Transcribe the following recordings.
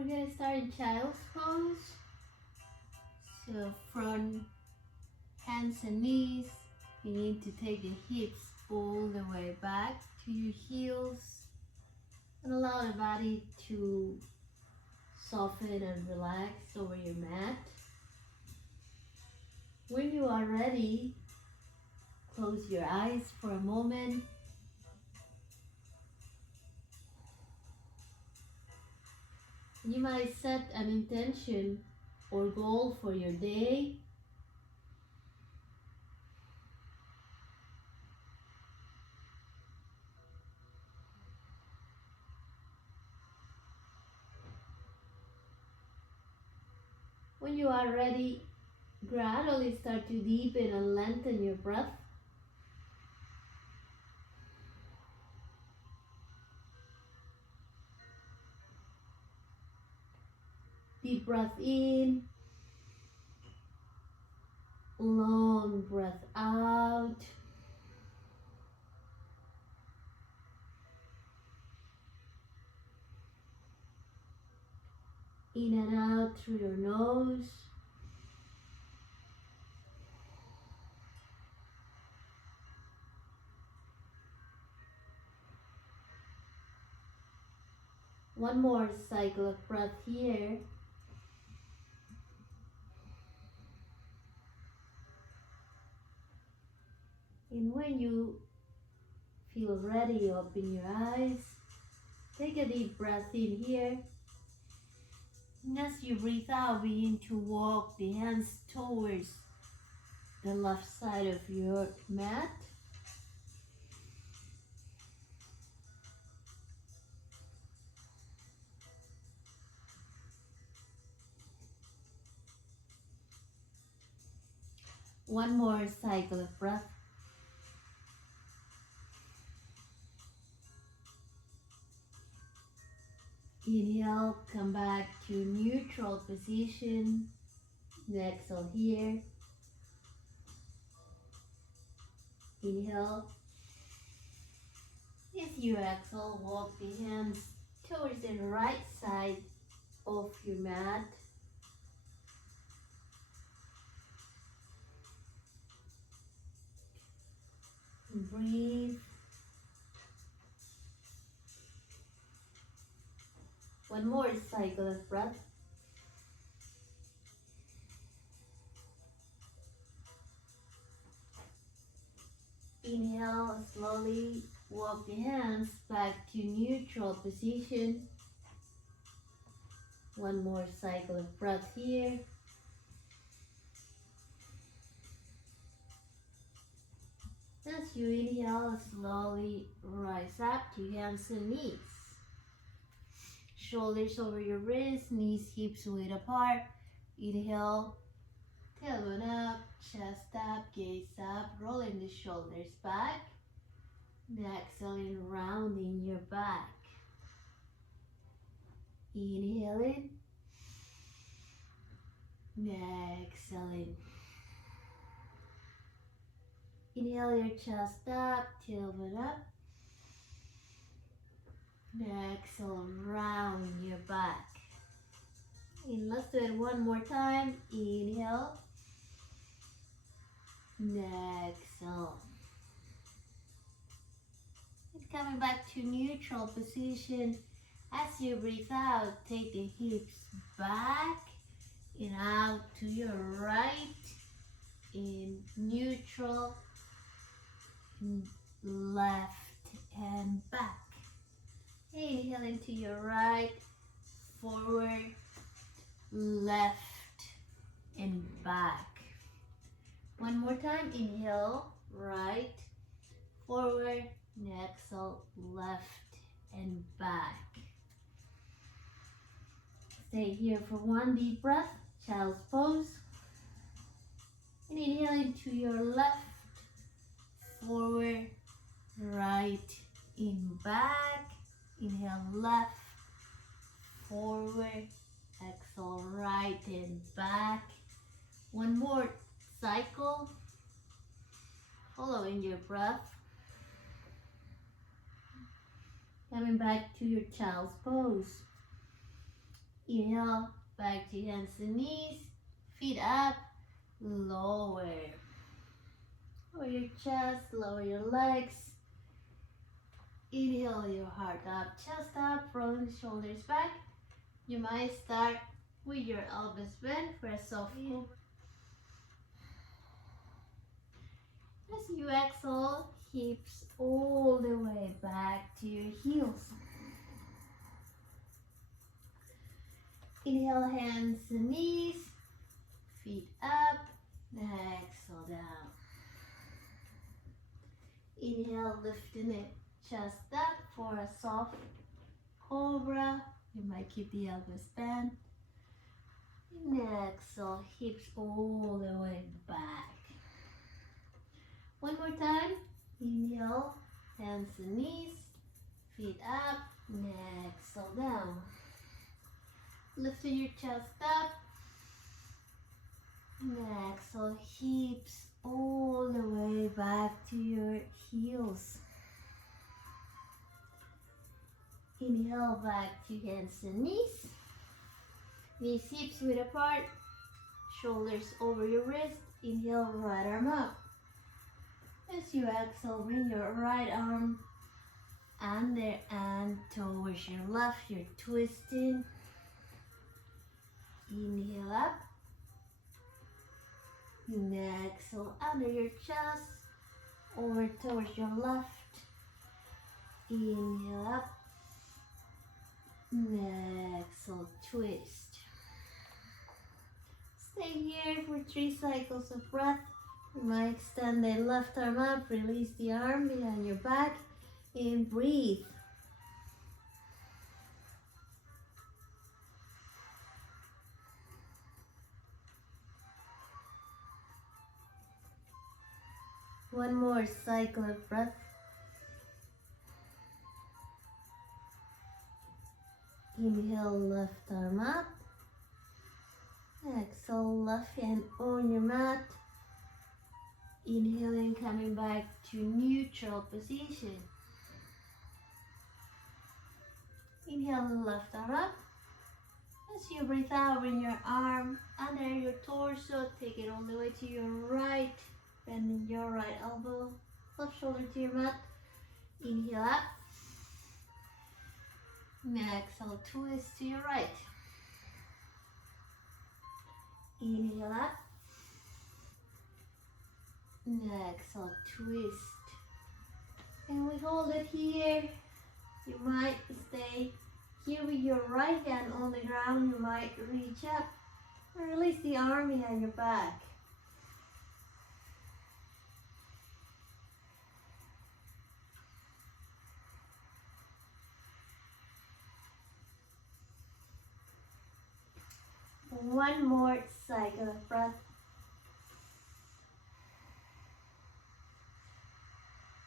We're gonna start in child's pose. So front, hands and knees. You need to take the hips all the way back to your heels and allow the body to soften and relax over your mat. When you are ready, close your eyes for a moment. You might set an intention or goal for your day. When you are ready, gradually start to deepen and lengthen your breath. Deep breath in, long breath out. In and out through your nose. One more cycle of breath here. And when you feel ready, open your eyes. Take a deep breath in here. And as you breathe out, begin to walk the hands towards the left side of your mat. One more cycle of breath. Inhale, come back to neutral position. Exhale here. Inhale. As you exhale, walk the hands towards the right side of your mat. Breathe. One more cycle of breath. Inhale, slowly walk the hands back to neutral position. One more cycle of breath here. As you inhale, slowly rise up to hands and knees. Shoulders over your wrists, knees, hips width apart. Inhale, tailbone up, chest up, gaze up, rolling the shoulders back. Exhaling, rounding your back. Inhaling, exhaling. Inhale your chest up, tailbone up. Exhale, round your back. And let's do it one more time. Inhale. Exhale. And coming back to neutral position. As you breathe out, take the hips back and out to your right. In neutral, left and back. Inhale into your right, forward, left and back. One more time. Inhale, right, forward, and exhale, left and back. Stay here for one deep breath, child's pose. And inhale into your left, forward, right, in back. Inhale, left, forward, exhale, right and back. One more cycle, following your breath. Coming back to your child's pose. Inhale, back to hands and knees, feet up, lower. Lower your chest, lower your legs. Inhale your heart up, chest up, rolling the shoulders back. You might start with your elbows bent for a soft cobra. As you exhale, hips all the way back to your heels. Inhale, hands and knees, feet up, exhale down. Inhale, lifting the chest up for a soft cobra. You might keep the elbows bent. And exhale, hips all the way back. One more time. Inhale, hands and knees, feet up, and exhale down. Lifting your chest up. And exhale, hips all the way back to your heels. Inhale, back to hands and knees. Knees, hips width apart. Shoulders over your wrist. Inhale, right arm up. As you exhale, bring your right arm under and towards your left. You're twisting. Inhale up. And exhale under your chest, over towards your left. Inhale up. And exhale, twist. Stay here for 3 cycles of breath. You might extend the left arm up, release the arm behind your back, and breathe. One more cycle of breath. Inhale, left arm up. Exhale, left hand on your mat. Inhaling, coming back to neutral position. Inhale, left arm up. As you breathe out, bring your arm under your torso. Take it all the way to your right. Bending your right elbow, left shoulder to your mat. Inhale up. Exhale, twist to your right. Inhale up. Exhale, twist. And we hold it here. You might stay here with your right hand on the ground. You might reach up and release the arm behind your back. One more cycle of breath.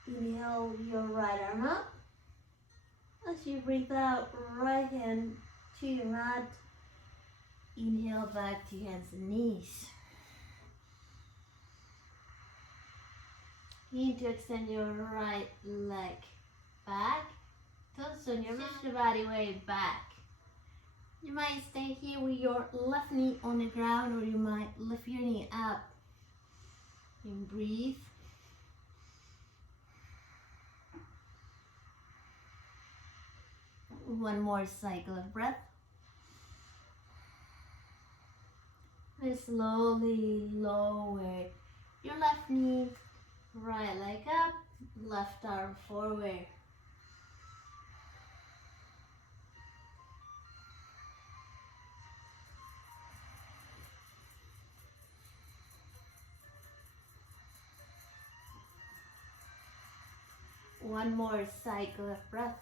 Inhale your right arm up. As you breathe out, right hand to your mat. Inhale, back to hands and knees. You need to extend your right leg back. Toes on your mat, the body weight back. You might stay here with your left knee on the ground, or you might lift your knee up. And breathe. One more cycle of breath. And slowly lower your left knee, right leg up, left arm forward. One more cycle of breath.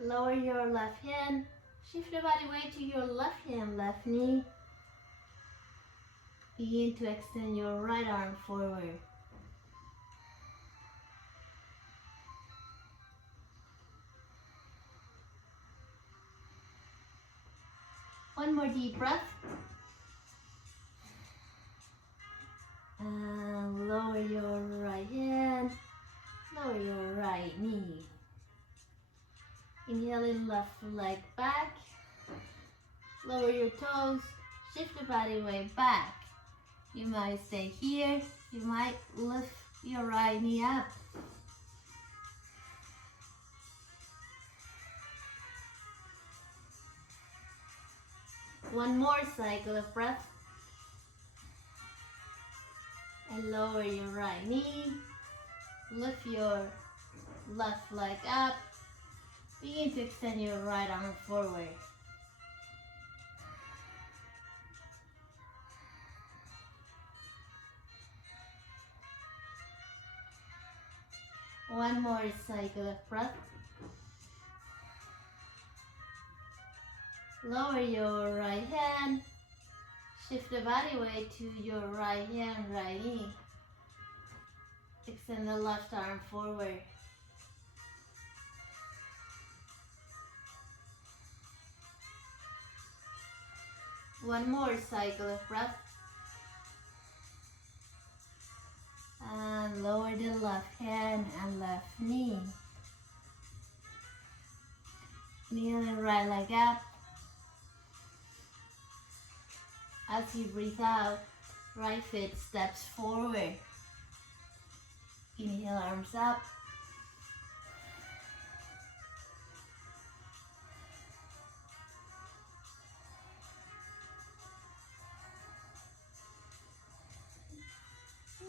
Lower your left hand. Shift the body weight to your left hand, left knee. Begin to extend your right arm forward. One more deep breath. And lower your right hand, lower your right knee. left leg back. Lower your toes, shift the body weight back. You might stay here, you might lift your right knee up. One more cycle of breath. And lower your right knee. Lift your left leg up. Begin to extend your right arm forward. One more cycle of breath. Lower your right hand. Shift the body weight to your right hand, right knee. Extend the left arm forward. One more cycle of breath. And lower the left hand and left knee. Kneel and right leg up. As you breathe out, right foot steps forward. Inhale, arms up.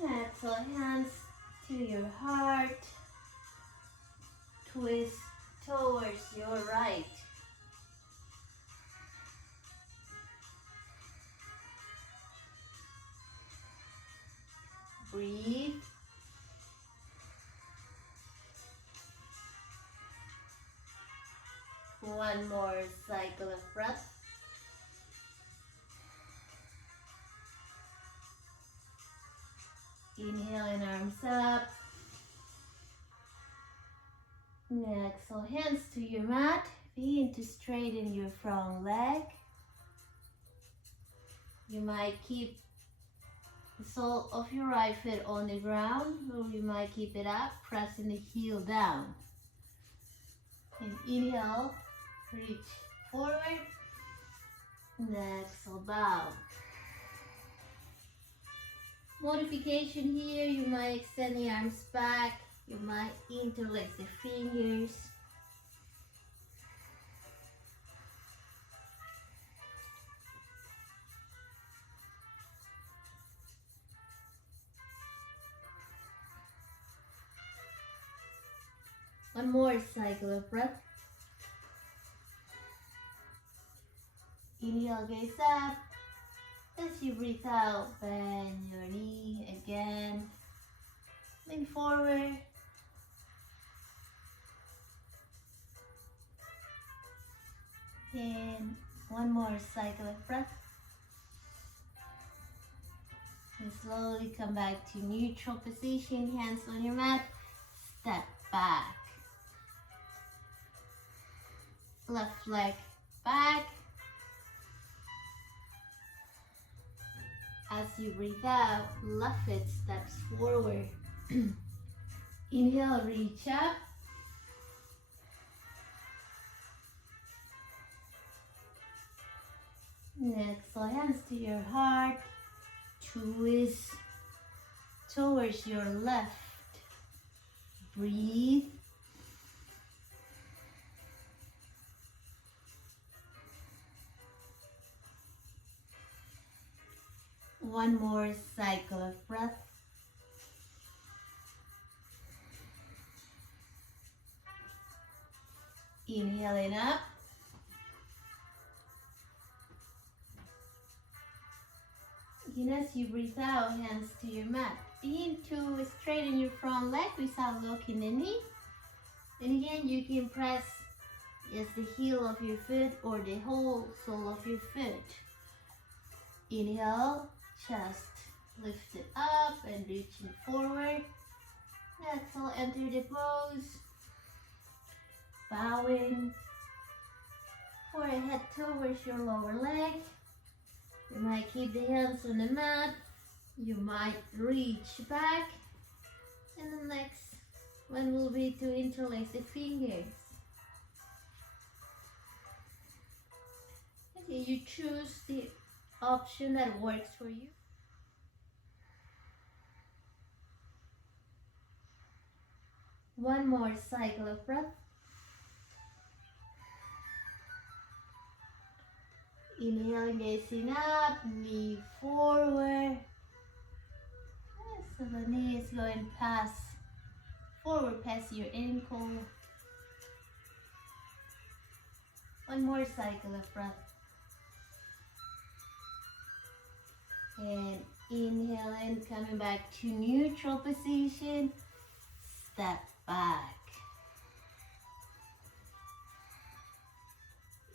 Exhale, hands to your heart. Twist towards your right. Breathe. One more cycle of breath. Inhale and arms up. Exhale, hands to your mat. Begin to straighten your front leg. You might keep the sole of your right foot on the ground, or you might keep it up, pressing the heel down. And inhale, reach forward. And exhale, bow. Modification here, you might extend the arms back, you might interlace the fingers. One more cycle of breath. Inhale, gaze up. As you breathe out, bend your knee again. Lean forward. And one more cycle of breath. And slowly come back to neutral position, hands on your mat. Step back. Left leg back. As you breathe out, left foot steps forward. Inhale, reach up. Exhale, hands to your heart. Twist towards your left. Breathe. One more cycle of breath. Inhaling up. And as you breathe out, hands to your mat. Begin to straighten your front leg without locking the knee. And again, you can press just the heel of your foot or the whole sole of your foot. Inhale, chest lifted up and reaching forward. Exhale, enter the pose. Bowing. Forehead towards your lower leg. You might keep the hands on the mat. You might reach back. And the next one will be to interlace the fingers. You choose the option that works for you. One more cycle of breath. Inhale, gazing up, knee forward. So the knee is going forward past your ankle. One more cycle of breath. And inhale in, coming back to neutral position. Step back.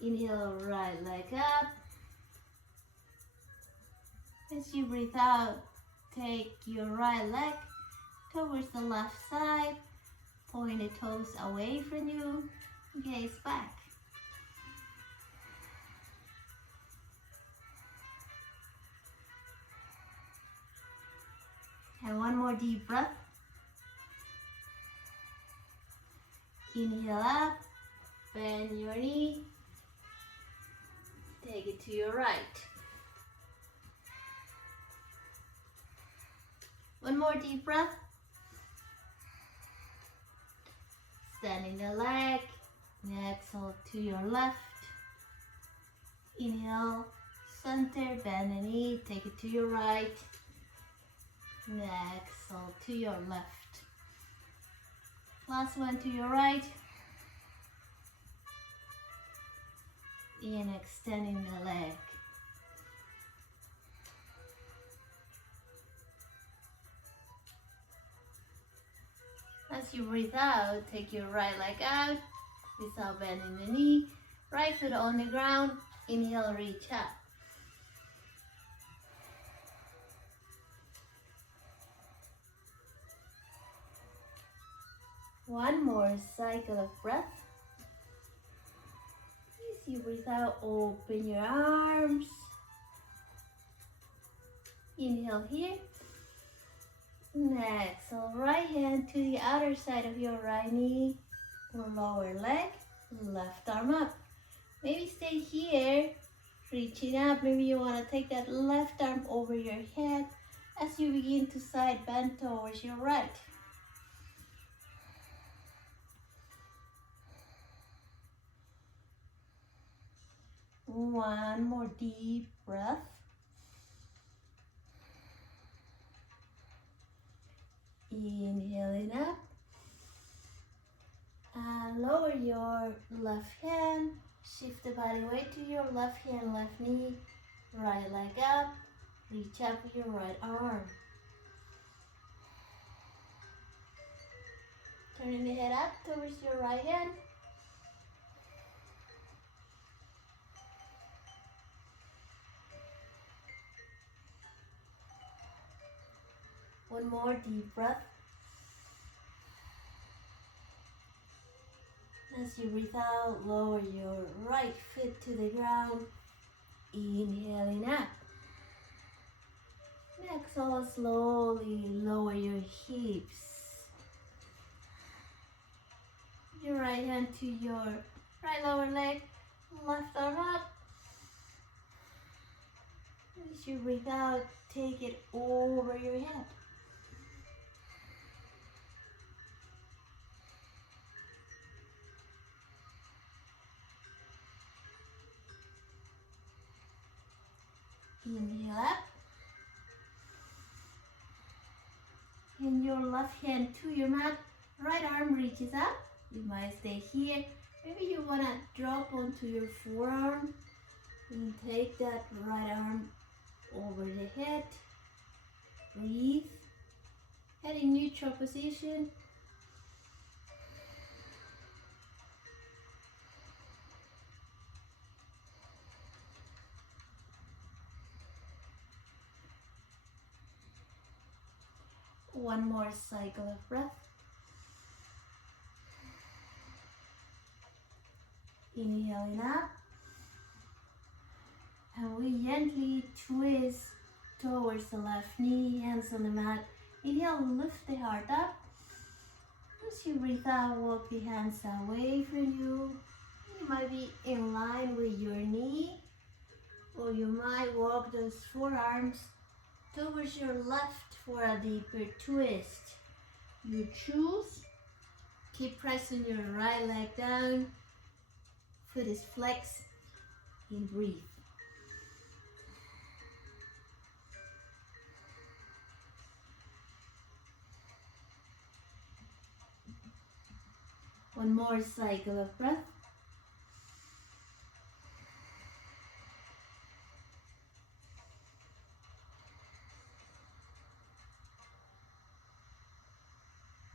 Inhale, right leg up. As you breathe out, take your right leg towards the left side. Point the toes away from you. Gaze back. And one more deep breath. Inhale up, bend your knee, take it to your right. One more deep breath. Extending the leg, exhale to your left. Inhale, center, bend the knee, take it to your right. Exhale to your left. Last one to your right. And extending the leg. As you breathe out, take your right leg out without bending the knee. Right foot on the ground. Inhale, reach up. One more cycle of breath. As you breathe out, open your arms. Inhale here. Exhale, right hand to the outer side of your right knee or lower leg. Left arm up. Maybe stay here, reaching up. Maybe you want to take that left arm over your head as you begin to side bend towards your right. One more deep breath. Inhaling up. And lower your left hand. Shift the body weight to your left hand, left knee. Right leg up. Reach up with your right arm. Turning the head up towards your right hand. One more deep breath. As you breathe out, lower your right foot to the ground. Inhaling up. Exhale, slowly lower your hips. Your right hand to your right lower leg, left arm up. As you breathe out, take it over your head. Inhale up. And your left hand to your mat, right arm reaches up. You might stay here. Maybe you want to drop onto your forearm and take that right arm over the head. Breathe. Head in neutral position. One more cycle of breath. Inhaling up. And we gently twist towards the left knee, hands on the mat. Inhale, lift the heart up. As you breathe out, walk the hands away from you. You might be in line with your knee. Or you might walk those forearms towards your left for a deeper twist. You choose. Keep pressing your right leg down. Foot is flexed. And breathe. One more cycle of breath.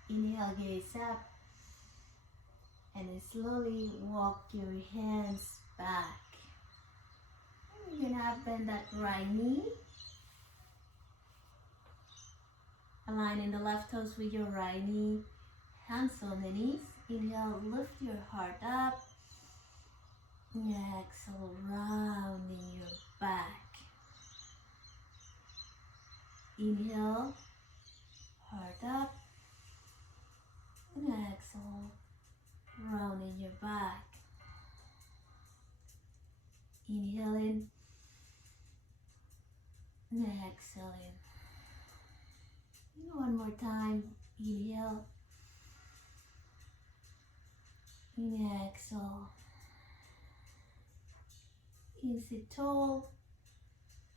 Inhale, gaze up. And then slowly walk your hands back. You're gonna bend that right knee. Aligning the left toes with your right knee. Hands on the knees. Inhale, lift your heart up. Exhale, rounding your back. Inhale, heart up. And exhale, rounding your back. Inhale in. And exhale in. One more time. Inhale. And exhale. You sit tall.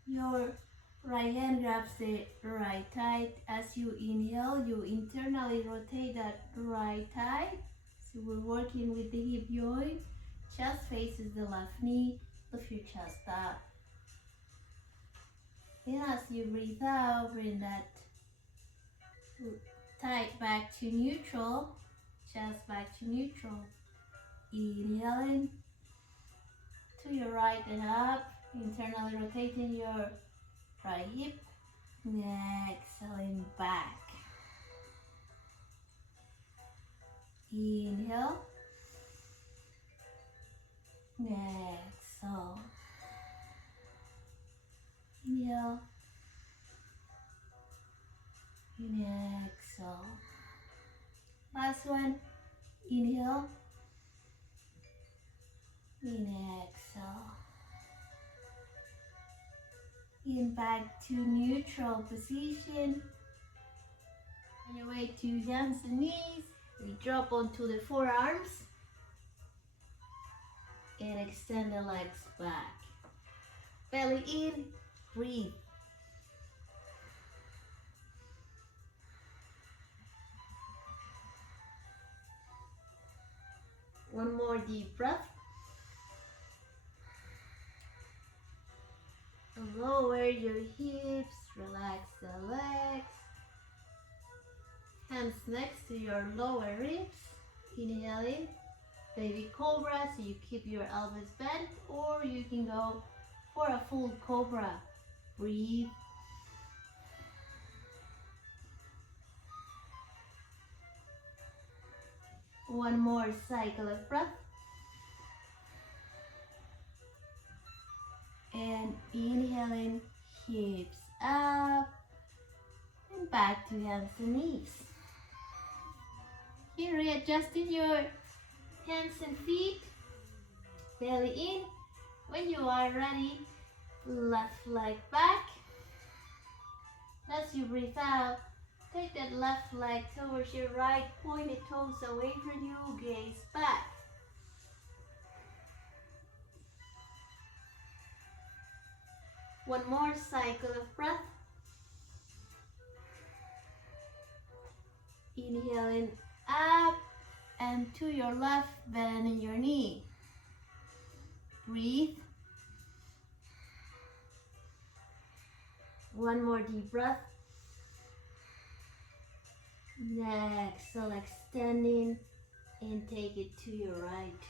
Your right hand grabs the right thigh. As you inhale, you internally rotate that right thigh. So we're working with the hip joint. Chest faces the left knee. Lift your chest up. And as you breathe out, bring that thigh back to neutral. Chest back to neutral. Inhale in to your right and up. Internally rotating your right hip. Exhaling back. Inhale. Exhale. Inhale. And exhale. Last one. Inhale. And exhale. In back to neutral position. On your way to hands and knees. We drop onto the forearms. And extend the legs back. Belly in. Breathe. One more deep breath. Lower your hips, relax the legs. Hands next to your lower ribs. Inhale in, baby cobra, so you keep your elbows bent, or you can go for a full cobra. Breathe. One more cycle of breath. And inhaling, hips up and back to hands and knees. Here, readjusting your hands and feet, belly in. When you are ready, left leg back. As you breathe out, take that left leg towards your right, pointed toes away from you, gaze back. One more cycle of breath. Inhaling up and to your left, bending your knee. Breathe. One more deep breath. Exhale, extending and take it to your right.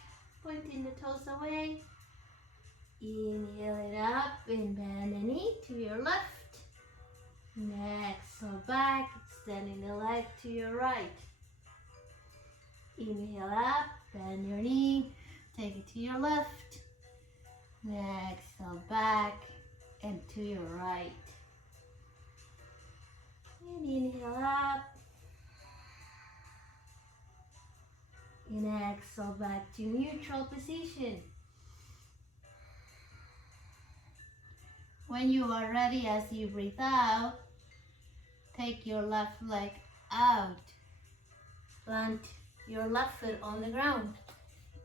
Pointing the toes away. Inhale it up and bend the knee to your left. Exhale back, extending the leg to your right. Inhale up, bend your knee, take it to your left. Exhale back and to your right. And inhale up. And exhale back to neutral position. When you are ready, as you breathe out, take your left leg out. Plant your left foot on the ground.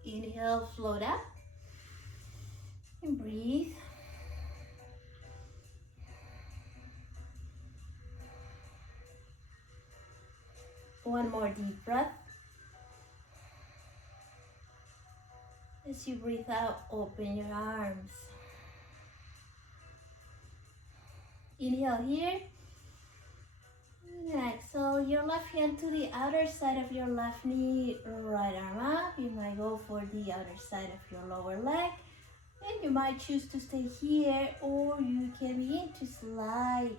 Inhale, float up. And breathe. One more deep breath. As you breathe out, open your arms. Inhale here. And exhale, your left hand to the outer side of your left knee, right arm up. You might go for the outer side of your lower leg. And you might choose to stay here, or you can begin to slide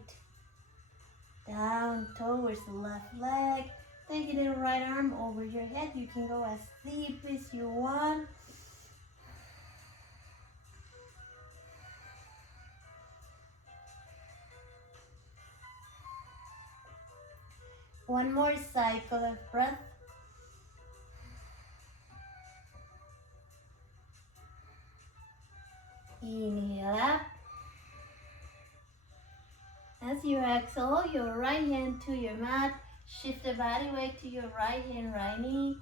down towards the left leg. Taking the right arm over your head. You can go as deep as you want. One more cycle of breath. Inhale up. As you exhale, your right hand to your mat. Shift the body weight to your right hand, right knee.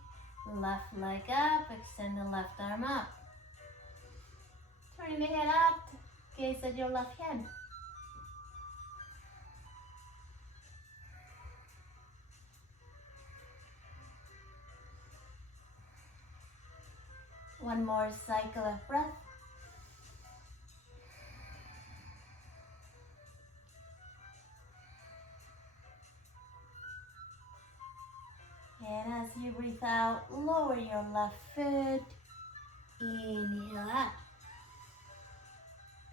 Left leg up. Extend the left arm up. Turning the head up. Gaze at your left hand. One more cycle of breath. And as you breathe out, lower your left foot. Inhale up.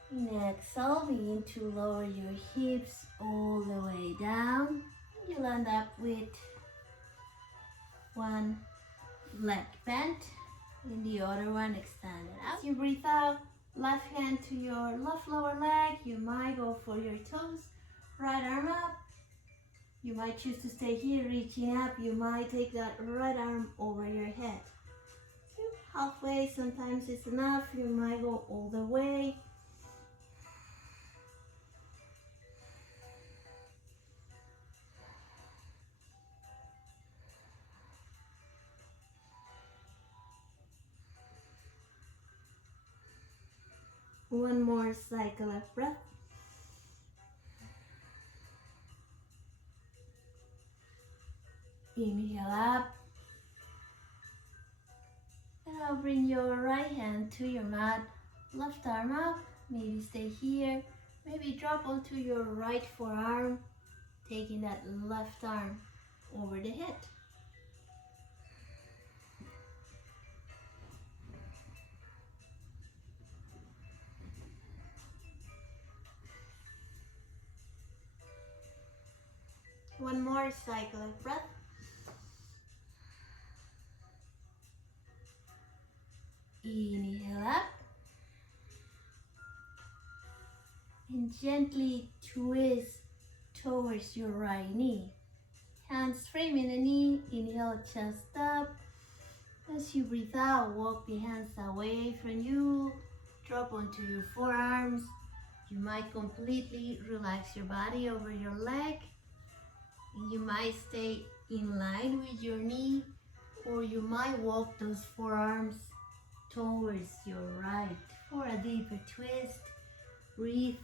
And exhale, begin to lower your hips all the way down. You'll end up with one leg bent and the other one extended out. As you breathe out, left hand to your left lower leg. You might go for your toes. Right arm up. You might choose to stay here, reaching up. You might take that right arm over your head. So halfway, sometimes it's enough. You might go all the way. One more cycle of breath. Inhale up. And now bring your right hand to your mat. Left arm up. Maybe stay here. Maybe drop onto your right forearm. Taking that left arm over the head. One more cycle of breath. Inhale up. And gently twist towards your right knee. Hands framing the knee. Inhale, chest up. As you breathe out, walk the hands away from you. Drop onto your forearms. You might completely relax your body over your leg. You might stay in line with your knee, or you might walk those forearms towards your right for a deeper twist. Breathe.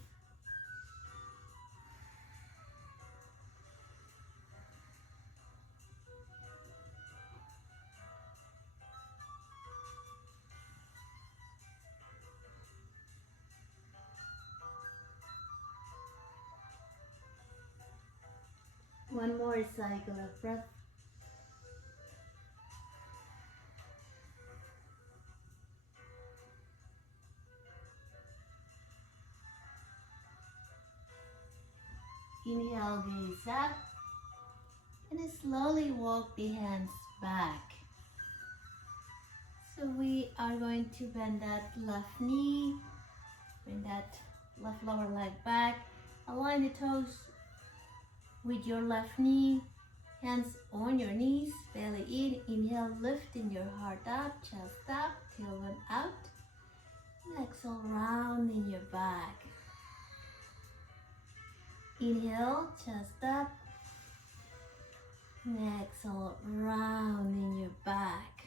One more cycle of breath. Inhale, gaze up. And slowly walk the hands back. So we are going to bend that left knee. Bring that left lower leg back. Align the toes with your left knee, hands on your knees, belly in. Inhale, lifting your heart up, chest up, tailbone out. And exhale, rounding your back. Inhale, chest up. And exhale, round in your back.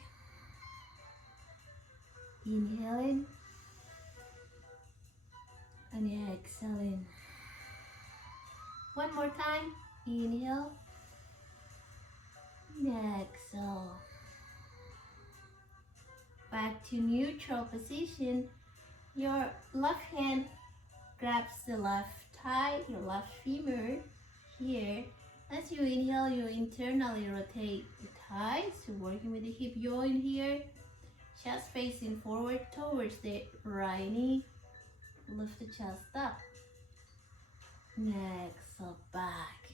Inhaling and exhaling. One more time. Inhale and exhale. Back to neutral position. Your left hand grabs the left thigh, your left femur here. As you inhale, you internally rotate the thighs. So working with the hip joint here. Chest facing forward towards the right knee. Lift the chest up. Exhale back.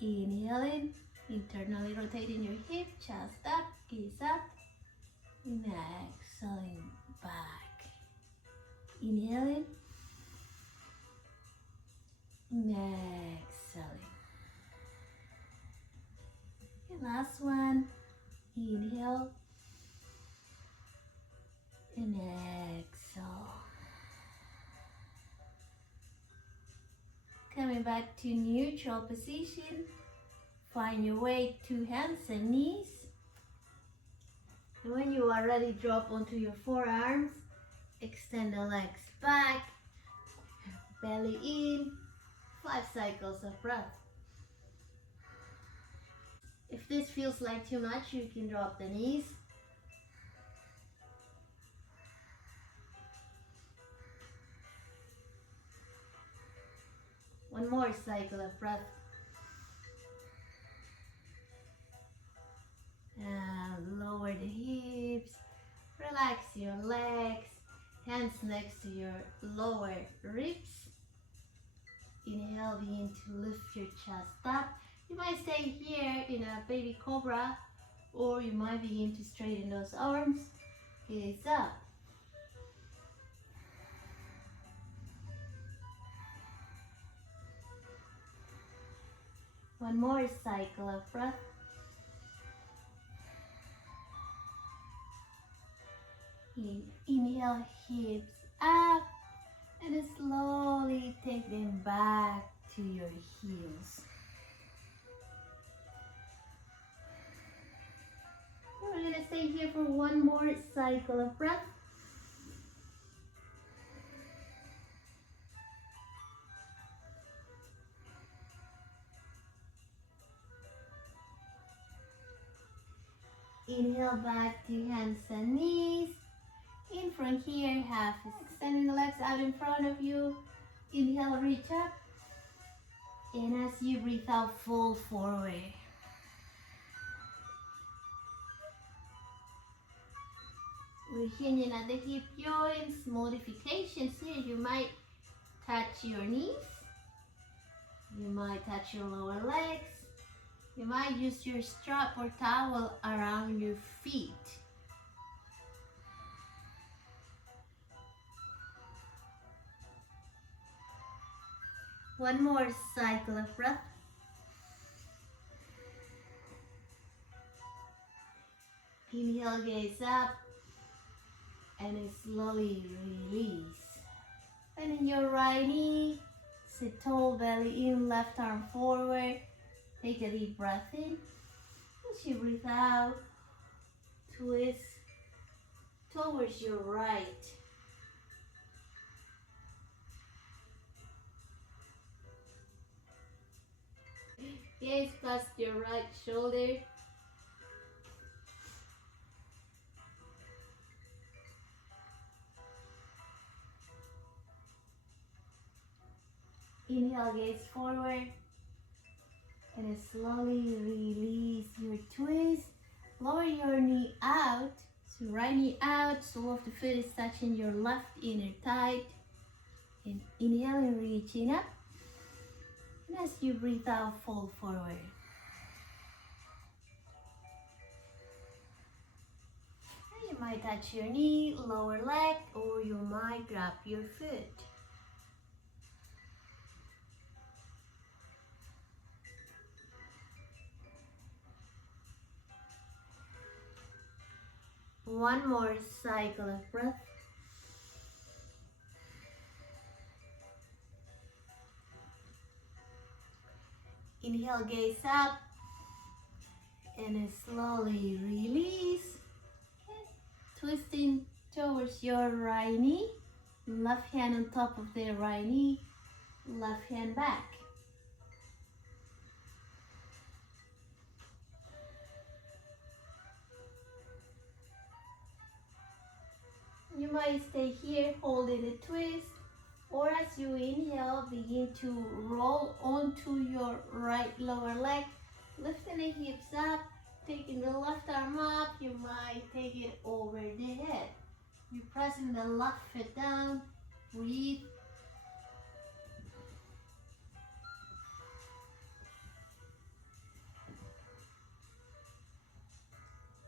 Inhaling, internally rotating your hip, chest up, gaze up. Exhaling back. Inhaling. Exhaling. Okay, last one. Inhale. And exhale. Coming back to neutral position. Find your way to hands and knees. And when you are ready, drop onto your forearms. Extend the legs back. Belly in. 5 cycles of breath. If this feels like too much, you can drop the knees. One more cycle of breath. And lower the hips. Relax your legs. Hands next to your lower ribs. Inhale, begin to lift your chest up. You might stay here in a baby cobra, or you might begin to straighten those arms. Gaze up. One more cycle of breath. Inhale, hips up, and slowly take them back to your heels. We're going to stay here for one more cycle of breath. Inhale back to hands and knees. In front here, half extending the legs out in front of you. Inhale, reach up. And as you breathe out, fold forward. We're hinging at the hip joints. Modifications here. You might touch your knees. You might touch your lower legs. You might use your strap or towel around your feet. One more cycle of breath. Inhale, gaze up, and slowly release. And in your right knee, sit tall, belly in, left arm forward. Take a deep breath in. As you breathe out, twist towards your right. Gaze past your right shoulder. Inhale, gaze forward. And slowly release your twist. Lower your knee out. So right knee out, sole of the foot is touching your left inner thigh. And inhale and reaching up. And as you breathe out, fold forward. And you might touch your knee, lower leg, or you might grab your foot. One more cycle of breath. Inhale, gaze up. And slowly release. Twisting towards your right knee. Left hand on top of the right knee. Left hand back. You might stay here holding the twist, or as you inhale, begin to roll onto your right lower leg, lifting the hips up, taking the left arm up. You might take it over the head. You're pressing the left foot down. Breathe.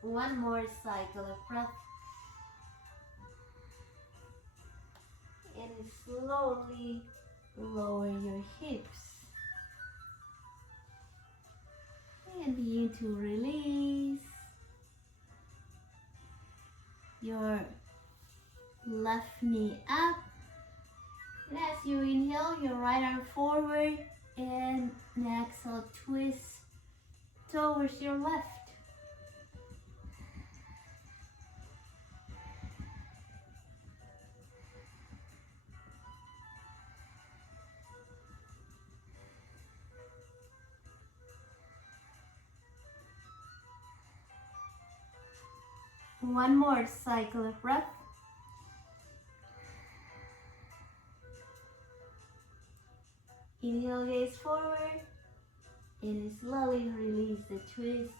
One more cycle of breath. And slowly lower your hips. And begin to release your left knee up. And as you inhale, your right arm forward, and exhale, twist towards your left. One more cycle of breath. Inhale, gaze forward, and slowly release the twist.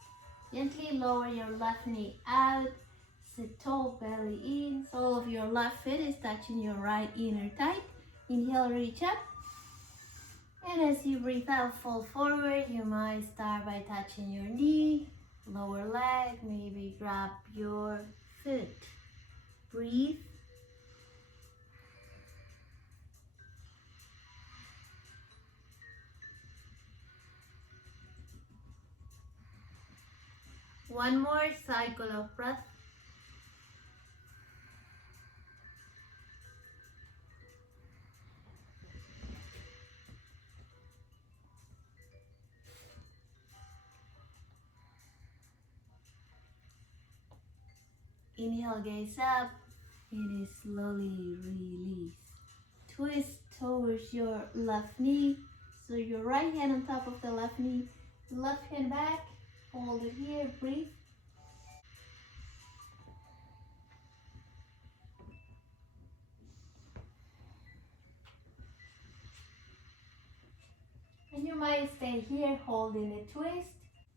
Gently lower your left knee out, sit tall, belly in, sole of your left foot is touching your right inner thigh. Inhale, reach up. And as you breathe out, fall forward. You might start by touching your knee, lower leg, maybe grab your foot. Breathe. One more cycle of breath. Inhale, gaze up, and slowly release. Twist towards your left knee. So your right hand on top of the left knee, left hand back, hold it here, breathe. And you might stay here holding the twist.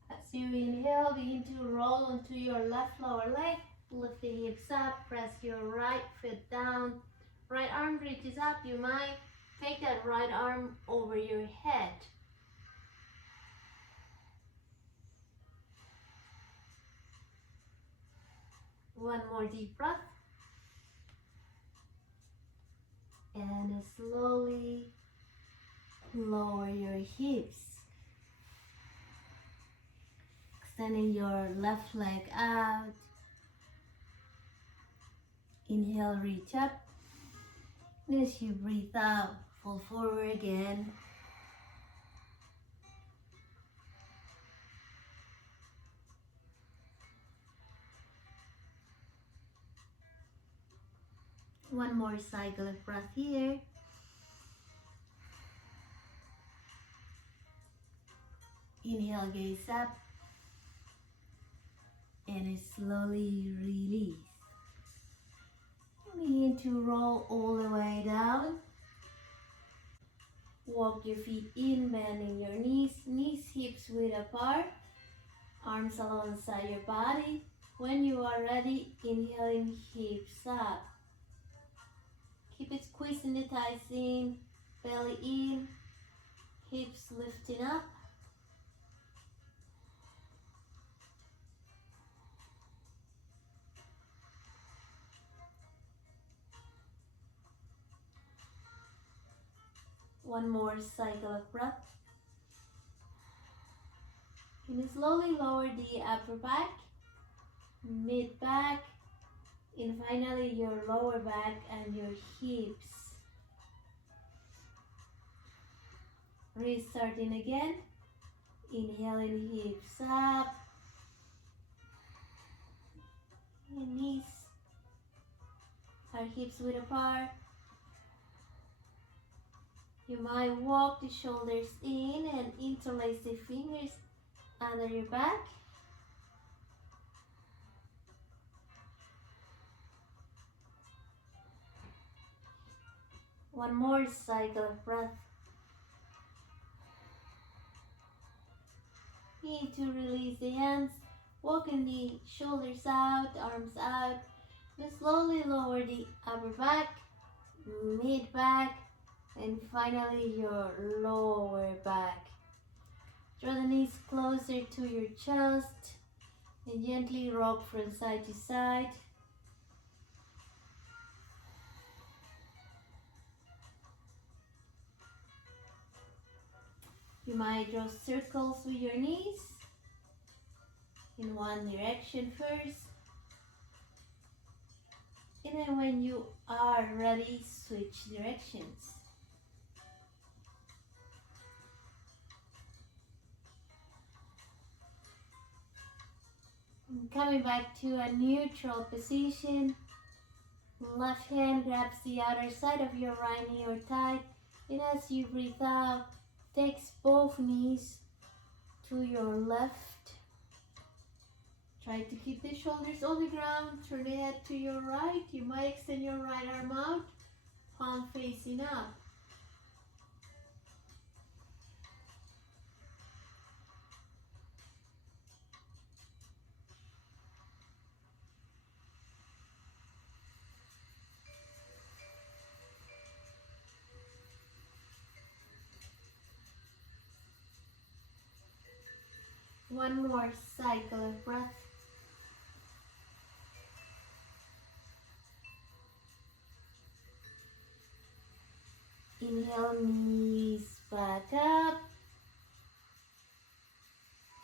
As you inhale, begin to roll onto your left lower leg. Lift the hips up, press your right foot down. Right arm reaches up. You might take that right arm over your head. One more deep breath. And slowly lower your hips. Extending your left leg out. Inhale, reach up. And as you breathe out, fall forward again. One more cycle of breath here. Inhale, gaze up. And slowly release. Begin to roll all the way down. Walk your feet in, bending your knees hips width apart. Arms alongside your body. When you are ready, inhaling, hips up. Keep it squeezing the thighs in, belly in, hips lifting up. One more cycle of breath. And slowly lower the upper back, mid back, and finally your lower back and your hips. Restarting again. Inhaling hips up and knees are hips width apart. You might walk the shoulders in and interlace the fingers under your back. One more cycle of breath. You need to release the hands, walking the shoulders out, arms out. Then slowly lower the upper back, mid back, and finally your lower back. Draw the knees closer to your chest and gently rock from side to side. You might draw circles with your knees in one direction first. And then when you are ready, switch directions. And coming back to a neutral position. Left hand grabs the outer side of your right knee or thigh. And as you breathe out, takes both knees to your left. Try to keep the shoulders on the ground. Turn the head to your right. You might extend your right arm out, palm facing up. One more cycle of breath. Inhale, knees back up.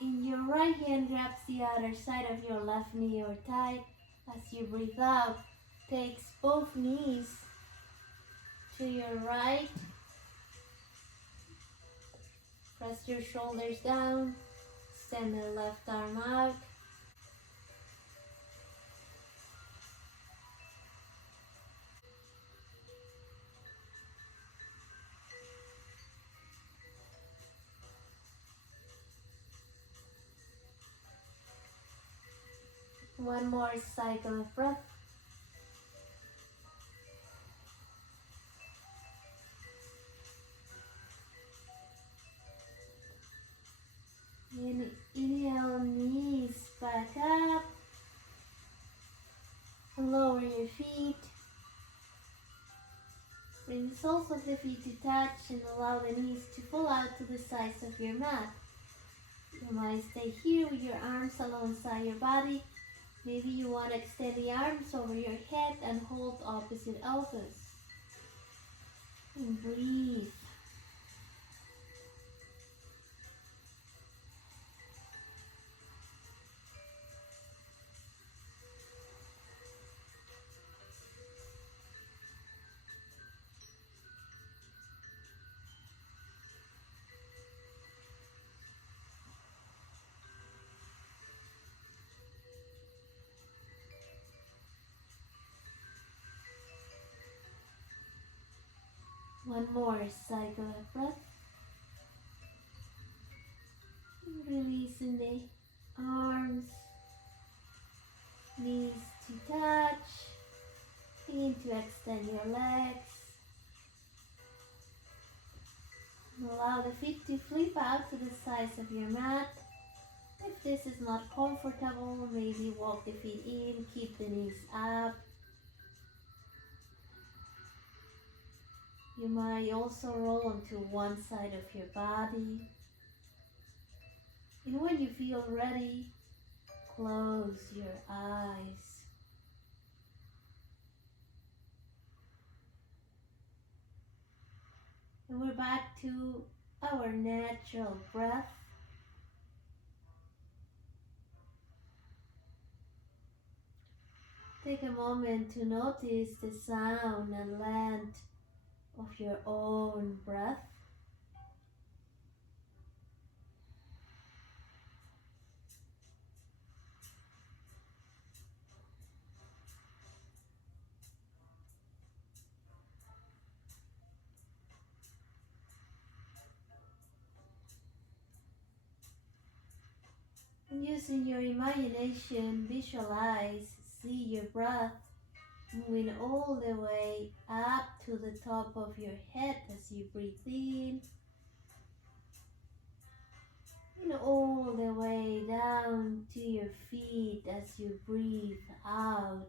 And your right hand grabs the outer side of your left knee or thigh. As you breathe out, takes both knees to your right. Press your shoulders down. Extend the left arm out. One more cycle of breath. And inhale, knees back up. Lower your feet. Bring the soles of the feet to touch and allow the knees to fall out to the sides of your mat. You might stay here with your arms alongside your body. Maybe you want to extend the arms over your head and hold opposite elbows. And breathe. One more cycle of breath. Releasing the arms, knees to touch. Begin to extend your legs. Allow the feet to flip out to the sides of your mat. If this is not comfortable, maybe walk the feet in, keep the knees up. You might also roll onto one side of your body. And when you feel ready, close your eyes. And we're back to our natural breath. Take a moment to notice the sound and length of your own breath. And using your imagination, visualize, see your breath moving all the way up to the top of your head as you breathe in, and all the way down to your feet as you breathe out.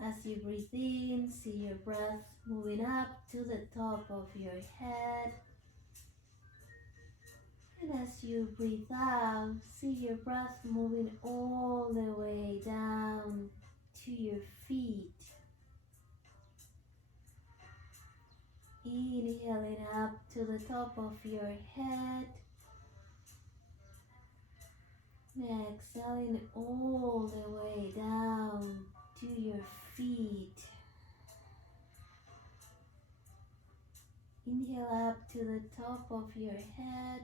As you breathe in, see your breath moving up to the top of your head. And as you breathe out, see your breath moving all the way down to your feet. Inhaling up to the top of your head. And exhaling all the way down to your feet. Inhale up to the top of your head.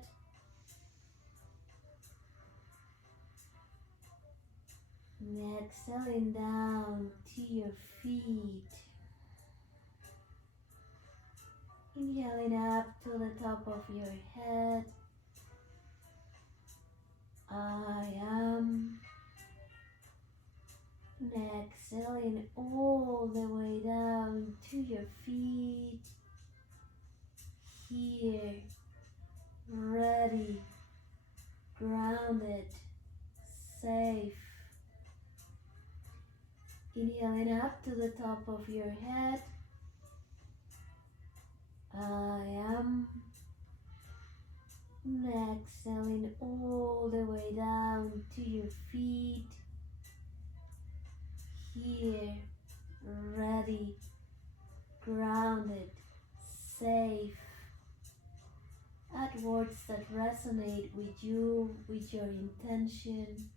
And exhaling down to your feet. Inhaling up to the top of your head. I am. And exhaling all the way down to your feet. Here, ready, grounded, safe. Inhaling up to the top of your head. I am. And exhaling all the way down to your feet. Here, ready, grounded, safe. Add words that resonate with you, with your intention.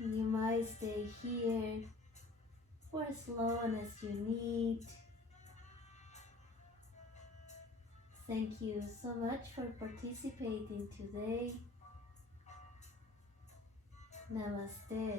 You might stay here for as long as you need. Thank you so much for participating today. Namaste.